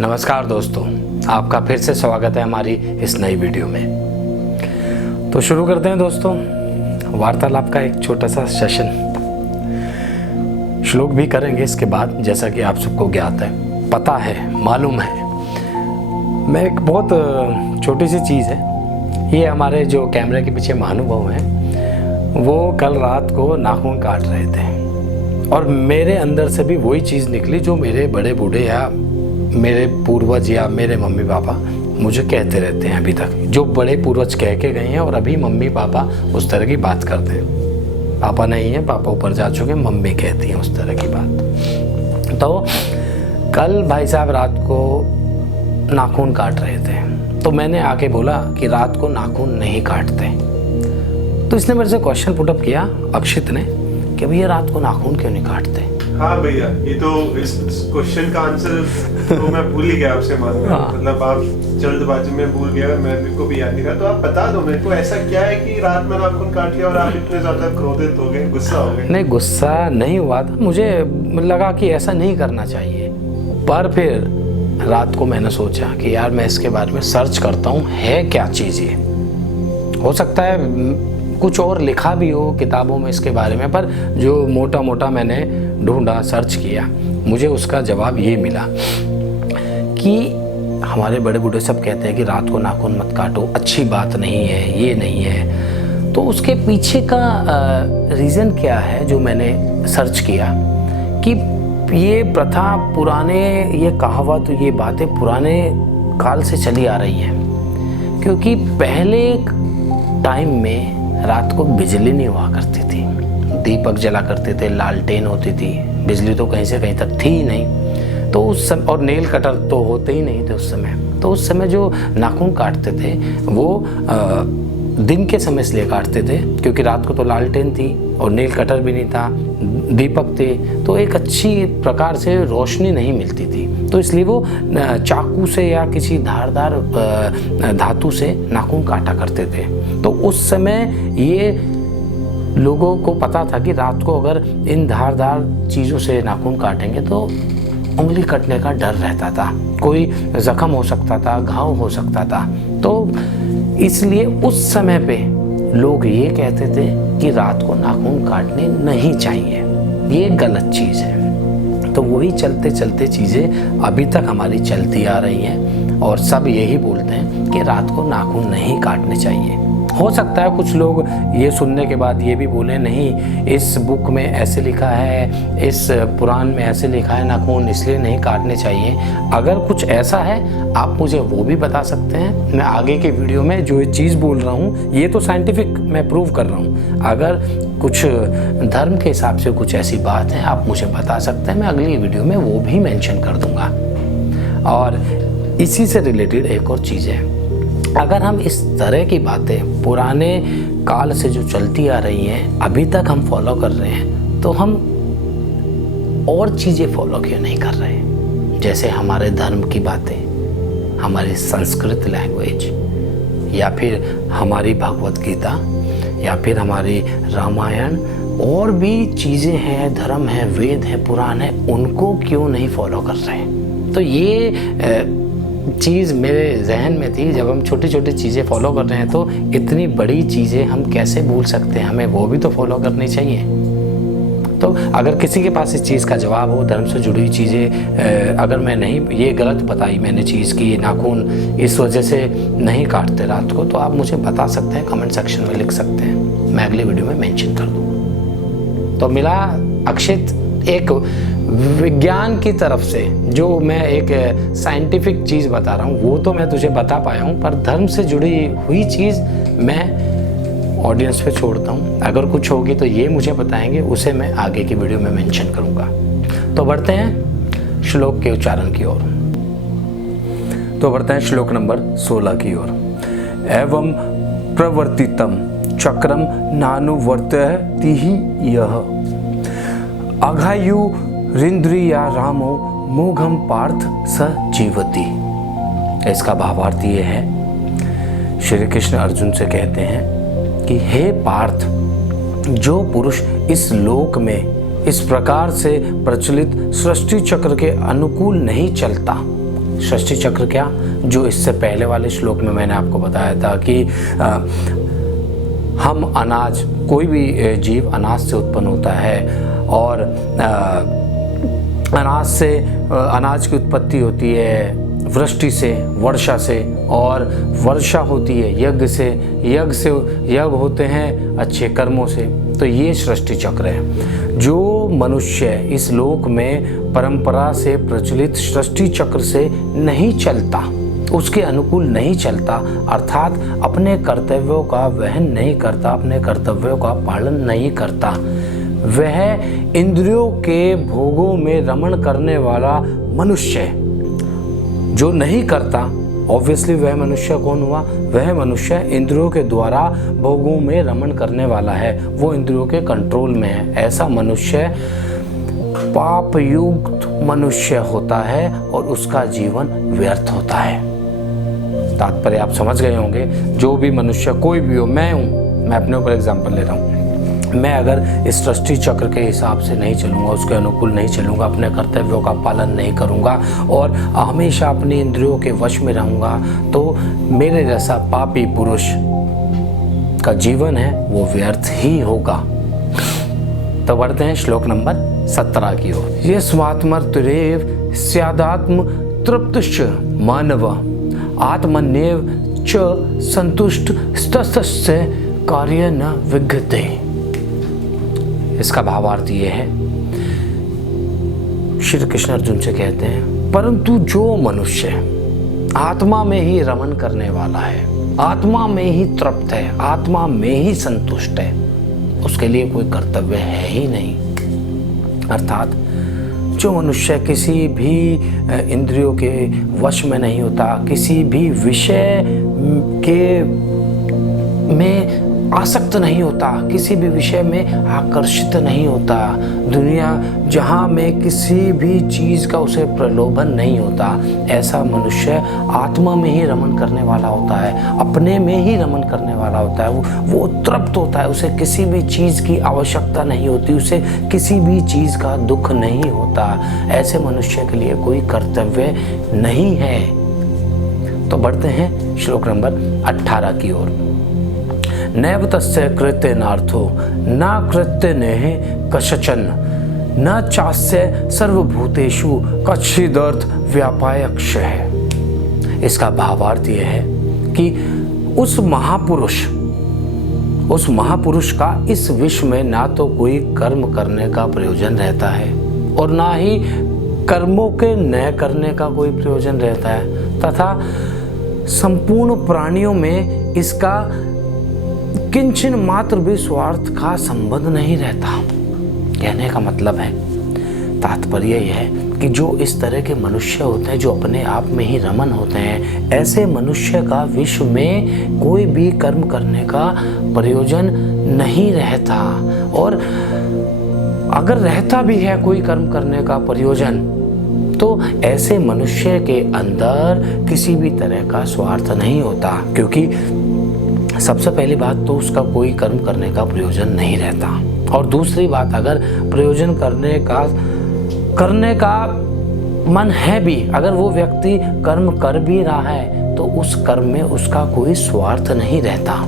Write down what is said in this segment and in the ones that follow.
नमस्कार दोस्तों, आपका फिर से स्वागत है हमारी इस नई वीडियो में। तो शुरू करते हैं दोस्तों वार्तालाप का एक छोटा सा सेशन। श्लोक भी करेंगे इसके बाद, जैसा कि आप सबको ज्ञात है, पता है, मालूम है। मैं एक बहुत छोटी सी चीज़ है, ये हमारे जो कैमरे के पीछे महानुभाव हैं वो कल रात को नाखून काट रहे थे और मेरे अंदर से भी वही चीज़ निकली जो मेरे बड़े बूढ़े या मेरे पूर्वज या मेरे मम्मी पापा मुझे कहते रहते हैं अभी तक। जो बड़े पूर्वज कह के गए हैं और अभी मम्मी पापा उस तरह की बात करते हैं। पापा नहीं है, पापा ऊपर जा चुके, मम्मी कहती हैं उस तरह की बात। तो कल भाई साहब रात को नाखून काट रहे थे, तो मैंने आके बोला कि रात को नाखून नहीं काटते। तो इसने मेरे से क्वेश्चन पुटअप किया, अक्षित ने, कि भैया रात को नाखून क्यों नहीं काटते। हाँ भैया, ये तो इस क्वेश्चन का आंसर तो मैं भूल ही गया आपसे मानना। हाँ। मतलब आप जल्दबाजी में भूल गए, मेरे को भी याद नहीं रहा। तो आप बता दो मेरे को, ऐसा क्या है कि रात में नाखून काट लिया और आप इतने ज्यादा क्रोधित हो गए, गुस्सा हो गए? नहीं, गुस्सा नहीं हुआ था, मुझे लगा कि ऐसा नहीं करना चाहिए। पर फिर रात को मैंने सोचा कि यार मैं इसके बारे में सर्च करता हूँ, है क्या चीज़ ये। हो सकता है कुछ और लिखा भी हो किताबों में इसके बारे में, पर जो मोटा मोटा मैंने ढूंढा, सर्च किया, मुझे उसका जवाब ये मिला कि हमारे बड़े बूढ़े सब कहते हैं कि रात को नाखून मत काटो, अच्छी बात नहीं है, ये नहीं है। तो उसके पीछे का रीज़न क्या है जो मैंने सर्च किया कि ये प्रथा पुराने, ये कहावत, ये बातें पुराने काल से चली आ रही हैं। क्योंकि पहले टाइम में रात को बिजली नहीं हुआ करती थी, दीपक जला करते थे, लालटेन होती थी, बिजली तो कहीं से कहीं तक थी ही नहीं। तो उस समय, और नेल कटर तो होते ही नहीं थे उस समय। तो उस समय जो नाखून काटते थे वो दिन के समय इसलिए काटते थे क्योंकि रात को तो लालटेन थी और नेल कटर भी नहीं था, दीपक थे, तो एक अच्छी प्रकार से रोशनी नहीं मिलती थी। तो इसलिए वो चाकू से या किसी धारदार धातु से नाखून काटा करते थे। तो उस समय ये लोगों को पता था कि रात को अगर इन धारदार चीज़ों से नाखून काटेंगे तो उंगली कटने का डर रहता था, कोई जख्म हो सकता था, घाव हो सकता था। तो इसलिए उस समय पे लोग ये कहते थे कि रात को नाखून काटने नहीं चाहिए, ये गलत चीज़ है। तो वही चलते चलते चीज़ें अभी तक हमारी चलती आ रही हैं और सब यही बोलते हैं कि रात को नाखून नहीं काटने चाहिए। हो सकता है कुछ लोग ये सुनने के बाद ये भी बोले, नहीं इस बुक में ऐसे लिखा है, इस पुराण में ऐसे लिखा है, नाखून इसलिए नहीं काटने चाहिए। अगर कुछ ऐसा है आप मुझे वो भी बता सकते हैं। मैं आगे के वीडियो में जो चीज़ बोल रहा हूँ ये तो साइंटिफिक मैं प्रूव कर रहा हूँ। अगर कुछ धर्म के हिसाब से कुछ ऐसी बात है आप मुझे बता सकते हैं, मैं अगली वीडियो में वो भी मेंशन कर दूँगा। और इसी से रिलेटेड एक और चीज़ है, अगर हम इस तरह की बातें पुराने काल से जो चलती आ रही हैं अभी तक हम फॉलो कर रहे हैं, तो हम और चीज़ें फॉलो क्यों नहीं कर रहे हैं? जैसे हमारे धर्म की बातें, हमारी संस्कृत लैंग्वेज, या फिर हमारी भगवत गीता, या फिर हमारी रामायण, और भी चीज़ें हैं, धर्म है, वेद है, पुराण है, उनको क्यों नहीं फॉलो कर रहे हैं? तो ये चीज़ मेरे जहन में थी। जब हम छोटी छोटी चीज़ें फॉलो कर रहे हैं तो इतनी बड़ी चीज़ें हम कैसे भूल सकते हैं? हमें वो भी तो फॉलो करनी चाहिए। तो अगर किसी के पास इस चीज़ का जवाब हो, धर्म से जुड़ी चीज़ें, अगर मैं नहीं, ये गलत बताई मैंने चीज़ की, नाखून इस वजह से नहीं काटते रात को, तो आप मुझे बता सकते हैं, कमेंट सेक्शन में लिख सकते हैं, मैं अगली वीडियो में मेंशन कर दूँगा। तो मिला अक्षित एक विज्ञान की तरफ से, जो मैं एक साइंटिफिक चीज़ बता रहा हूँ वो तो मैं तुझे बता पाया हूँ, पर धर्म से जुड़ी हुई चीज़ मैं ऑडियंस पे छोड़ता हूँ। अगर कुछ होगी तो ये मुझे बताएंगे, उसे मैं आगे की वीडियो में मेंशन करूँगा। तो बढ़ते हैं श्लोक के उच्चारण की ओर। तो बढ़ते हैं श्लोक नंबर 16 की ओर। एवं प्रवर्तितम चक्रम नानुवर्तयति यः अघायु रिंद्रिया रामो मोघम पार्थ स जीवति। इसका भावार्थ ये है, श्री कृष्ण अर्जुन से कहते हैं कि हे पार्थ, जो पुरुष इस लोक में इस प्रकार से प्रचलित सृष्टि चक्र के अनुकूल नहीं चलता, सृष्टि चक्र क्या, जो इससे पहले वाले श्लोक में मैंने आपको बताया था कि हम अनाज, कोई भी जीव अनाज से उत्पन्न होता है और अनाज की उत्पत्ति होती है वृष्टि से, वर्षा से, और वर्षा होती है यज्ञ से यज्ञ होते हैं अच्छे कर्मों से। तो ये सृष्टि चक्र है। जो मनुष्य इस लोक में परंपरा से प्रचलित सृष्टि चक्र से नहीं चलता, उसके अनुकूल नहीं चलता, अर्थात अपने कर्तव्यों का वहन नहीं करता, अपने कर्तव्यों का पालन नहीं करता, वह इंद्रियों के भोगों में रमण करने वाला मनुष्य जो नहीं करता, ऑब्वियसली वह मनुष्य कौन हुआ? वह मनुष्य इंद्रियों के द्वारा भोगों में रमण करने वाला है, वो इंद्रियों के कंट्रोल में है। ऐसा मनुष्य पाप युक्त मनुष्य होता है और उसका जीवन व्यर्थ होता है। तात्पर्य आप समझ गए होंगे। जो भी मनुष्य, कोई भी हो, मैं हूँ, मैं अपने ऊपर एग्जाम्पल ले रहा हूँ, मैं अगर इस सृष्टि चक्र के हिसाब से नहीं चलूँगा, उसके अनुकूल नहीं चलूँगा, अपने कर्तव्यों का पालन नहीं करूँगा और हमेशा अपनी इंद्रियों के वश में रहूँगा, तो मेरे जैसा पापी पुरुष का जीवन है वो व्यर्थ ही होगा। तो बढ़ते हैं श्लोक नंबर 17 की ओर। ये स्वात्मर्तुरेव स्यादात्म तृप्तश्च मानव आत्मन्येव च संतुष्ट स्तस्य कार्य न विघ्नते। इसका भावार्थ ये है, श्री कृष्ण अर्जुन से कहते हैं, परंतु जो मनुष्य आत्मा में ही रमण करने वाला है, आत्मा में ही तृप्त है, आत्मा में ही संतुष्ट है, उसके लिए कोई कर्तव्य है ही नहीं। अर्थात जो मनुष्य किसी भी इंद्रियों के वश में नहीं होता, किसी भी विषय के में आसक्त नहीं होता, किसी भी विषय में आकर्षित नहीं होता, दुनिया जहाँ में किसी भी चीज़ का उसे प्रलोभन नहीं होता, ऐसा मनुष्य आत्मा में ही रमण करने वाला होता है, अपने में ही रमण करने वाला होता है, वो तृप्त होता है, उसे किसी भी चीज़ की आवश्यकता नहीं होती, उसे किसी भी चीज़ का दुख नहीं होता। ऐसे मनुष्य के लिए कोई कर्तव्य नहीं है। तो बढ़ते हैं श्लोक नंबर 18 की ओर। नैव तस्य कृत्यनार्थो न कृत्यनेह कश्चन न चास्य सर्वभूतेषु कश्चिदर्थ व्यापायक्षः। इसका भावार्थ यह है कि उस महापुरुष का इस विश्व में ना तो कोई कर्म करने का प्रयोजन रहता है और ना ही कर्मों के न करने का कोई प्रयोजन रहता है, तथा संपूर्ण प्राणियों में इसका किंचन मात्र भी स्वार्थ का संबंध नहीं रहता। कहने का मतलब है, तात्पर्य यह है कि जो इस तरह के मनुष्य होते हैं, जो अपने आप में ही रमन होते हैं, ऐसे मनुष्य का विश्व में कोई भी कर्म करने का प्रयोजन नहीं रहता, और अगर रहता भी है कोई कर्म करने का प्रयोजन, तो ऐसे मनुष्य के अंदर किसी भी तरह का स्वार्थ नहीं होता, क्योंकि सबसे पहली बात तो उसका कोई कर्म करने का प्रयोजन नहीं रहता, और दूसरी बात, अगर प्रयोजन करने का मन है भी, अगर वो व्यक्ति कर्म कर भी रहा है तो उस कर्म में उसका कोई स्वार्थ नहीं रहता।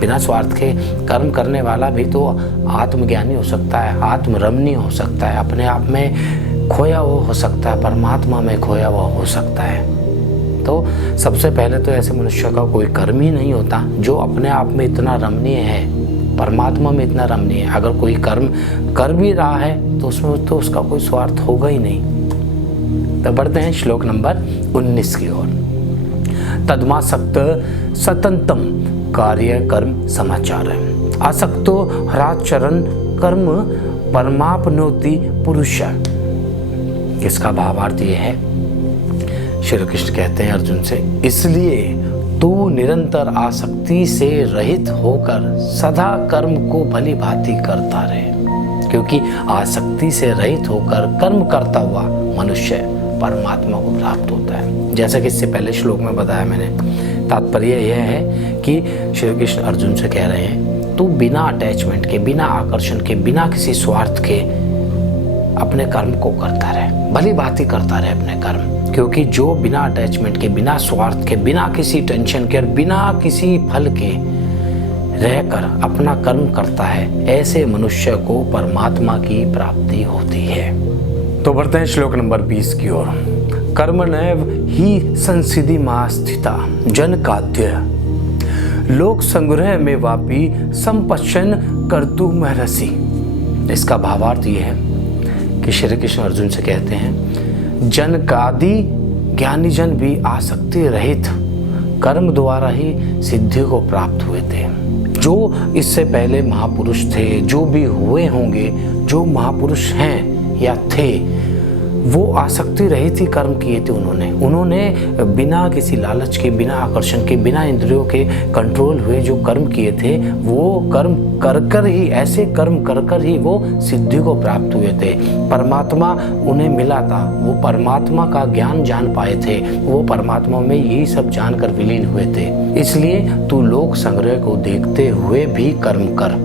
बिना स्वार्थ के कर्म करने वाला भी तो आत्मज्ञानी हो सकता है, आत्मरमणीय हो सकता है, अपने आप में खोया हुआ हो सकता है, परमात्मा में खोया हुआ हो सकता है। तो सबसे पहले तो ऐसे मनुष्य का कोई कर्म ही नहीं होता, जो अपने आप में इतना रमणीय है, परमात्मा में इतना रमणीय है। अगर कोई कर्म कर भी रहा है तो उसमें तो उसका कोई स्वार्थ होगा ही नहीं। तो बढ़ते हैं श्लोक नंबर 19 की ओर। तद्मासक्त सतंतम कार्य कर्म समाचार, आसक्तो हराचरण कर्म परमापनोति पुरुष। इसका भावार्थ ये है, श्री कृष्ण कहते हैं अर्जुन से, इसलिए तू निरंतर आसक्ति से रहित होकर सदा कर्म को भली भांति करता रहे, क्योंकि आसक्ति से रहित होकर कर्म करता हुआ मनुष्य परमात्मा को प्राप्त होता है। जैसा कि इससे पहले श्लोक में बताया मैंने, तात्पर्य यह है कि श्री कृष्ण अर्जुन से कह रहे हैं, तू बिना अटैचमेंट के, बिना आकर्षण के, बिना किसी स्वार्थ के अपने कर्म को करता रहे, भली बात ही करता रहे अपने कर्म, क्योंकि जो बिना अटैचमेंट के, बिना स्वार्थ के, बिना किसी टेंशन के और बिना किसी फल के रहकर अपना कर्म करता है, ऐसे मनुष्य को परमात्मा की प्राप्ति होती है। तो बढ़ते हैं श्लोक नंबर 20 की ओर। कर्मणैव ही संसिद्धि मास्थिता जनकाद्य लोक संग्रह में वापी संपश्चन कर्तुमर्हसि। इसका भावार्थ ये है कि श्री कृष्ण अर्जुन से कहते हैं, जनकादि ज्ञानी जन भी आसक्ति रहित कर्म द्वारा ही सिद्धि को प्राप्त हुए थे। जो इससे पहले महापुरुष थे, जो भी हुए होंगे, जो महापुरुष हैं या थे, वो आसक्ति रहित ही कर्म किए थे। उन्होंने बिना किसी लालच के, बिना आकर्षण के, बिना इंद्रियों के कंट्रोल हुए जो कर्म किए थे, वो कर्म कर कर ही, ऐसे कर्म कर कर ही वो सिद्धि को प्राप्त हुए थे। परमात्मा उन्हें मिला था, वो परमात्मा का ज्ञान जान पाए थे, वो परमात्मा में यही सब जानकर विलीन हुए थे। इसलिए तू लोक संग्रह को देखते हुए भी कर्म कर।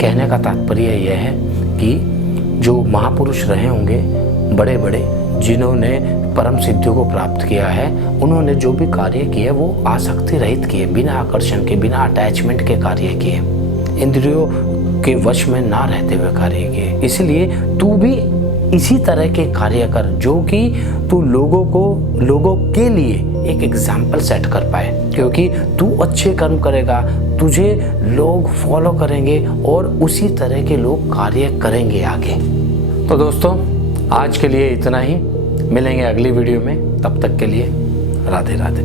कहने का तात्पर्य यह है कि जो महापुरुष रहे होंगे, बड़े बड़े, जिन्होंने परम सिद्धियों को प्राप्त किया है, उन्होंने जो भी कार्य किए वो आसक्ति रहित किए, बिना आकर्षण के, बिना अटैचमेंट के कार्य किए, इंद्रियों के वश में ना रहते हुए कार्य किए। इसलिए तू भी इसी तरह के कार्य कर, जो कि तू लोगों के लिए एक एग्जाम्पल सेट कर पाए, क्योंकि तू अच्छे कर्म करेगा, तुझे लोग फॉलो करेंगे और उसी तरह के लोग कार्य करेंगे आगे। तो दोस्तों, आज के लिए इतना ही। मिलेंगे अगली वीडियो में, तब तक के लिए राधे राधे।